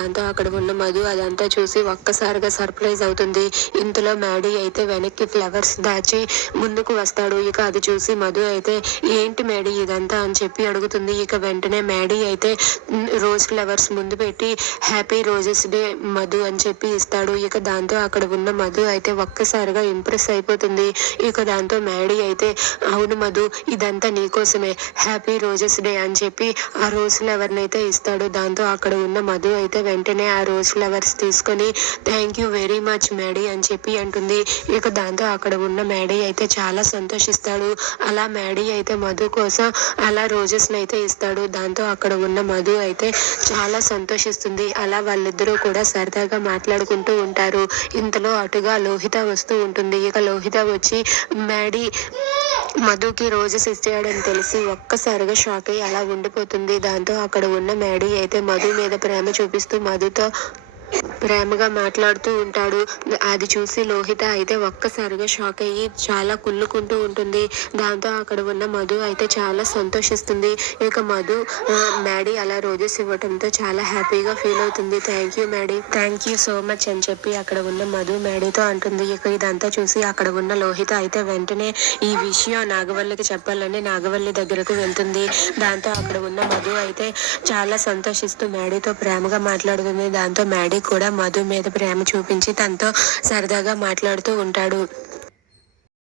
దాంతో అక్కడ ఉన్న మధు అదంతా చూసి ఒక్కసారిగా సర్ప్రైజ్ అవుతుంది. ఇంతలో మ్యాడీ అయితే వెనక్కి ఫ్లవర్స్ దాచి ముందుకు వస్తాడు. ఇక అది చూసి మధు అయితే ఏంటి మ్యాడీ ఇదంతా అని చెప్పి అడుగుతుంది. ఇక వెంటనే మ్యాడీ అయితే రోజ్ ఫ్లవర్స్ ముందు పెట్టి హ్యాపీ రోజెస్ డే మధు అని చెప్పి ఇస్తాడు. ఇక దాంతో అక్కడ ఉన్న మధు అయితే ఒక్కసారిగా ఇంప్రెస్ అయిపోతుంది. ఇక దాంతో మ్యాడీ అయితే అవును మధు ఇదంతా నీకోసమే హ్యాపీ రోజెస్ డే అని చెప్పి ఆ రోజ్ ఫ్లవర్ అయితే ఇస్తాడు. దాంతో అక్కడ ఉన్న మధు అయితే వెంటనే ఆ రోజ్ ఫ్లవర్స్ తీసుకొని thank you very much Maddy అని చెప్పి అంటుంది. ఇక దాంతో అక్కడ ఉన్న మ్యాడీ అయితే చాలా సంతోషిస్తాడు. అలా మ్యాడీ అయితే మధు కోసం అలా రోజెస్ అయితే ఇస్తాడు. దాంతో అక్కడ ఉన్న మధు అయితే చాలా సంతోషిస్తుంది. అలా వాళ్ళిద్దరూ కూడా సరదాగా మాట్లాడుకుంటూ ఉంటారు. ఇంతలో అటుగా లోహిత వస్తూ ఉంటుంది. ఇక లోహిత వచ్చి మ్యాడీ మధుకి రోజెస్ ఇచ్చాడని తెలిసి ఒక్కసారిగా షాక్ అయ్యి అలా ఉండిపోతుంది. దాంతో అక్కడ ఉన్న మ్యాడీ అయితే మధు మీద ప్రేమ చూపిస్తూ మధుతో ప్రేమగా మాట్లాడుతూ ఉంటాడు. అది చూసి లోహిత అయితే ఒక్కసారిగా షాక్ అయ్యి చాలా కుళ్ళుకుంటూ ఉంటుంది. దాంతో అక్కడ ఉన్న మధు అయితే చాలా సంతోషిస్తుంది. ఇక మధు మ్యాడీ అలా రోజెస్ ఇవ్వడంతో చాలా హ్యాపీగా ఫీల్ అవుతుంది. Thank you Maddy, thank you so much అని చెప్పి అక్కడ ఉన్న మధు మ్యాడీతో అంటుంది. ఇక ఇదంతా చూసి అక్కడ ఉన్న లోహిత అయితే వెంటనే ఈ విషయం నాగవల్లికి చెప్పాలని నాగవల్లి దగ్గరకు వెళ్తుంది. దాంతో అక్కడ ఉన్న మధు అయితే చాలా సంతోషిస్తూ మ్యాడీతో ప్రేమగా మాట్లాడుతుంది. దాంతో మ్యాడీ కూడా మధు మీద ప్రేమ చూపించి తనతో సరదాగా మాట్లాడుతూ ఉంటాడు.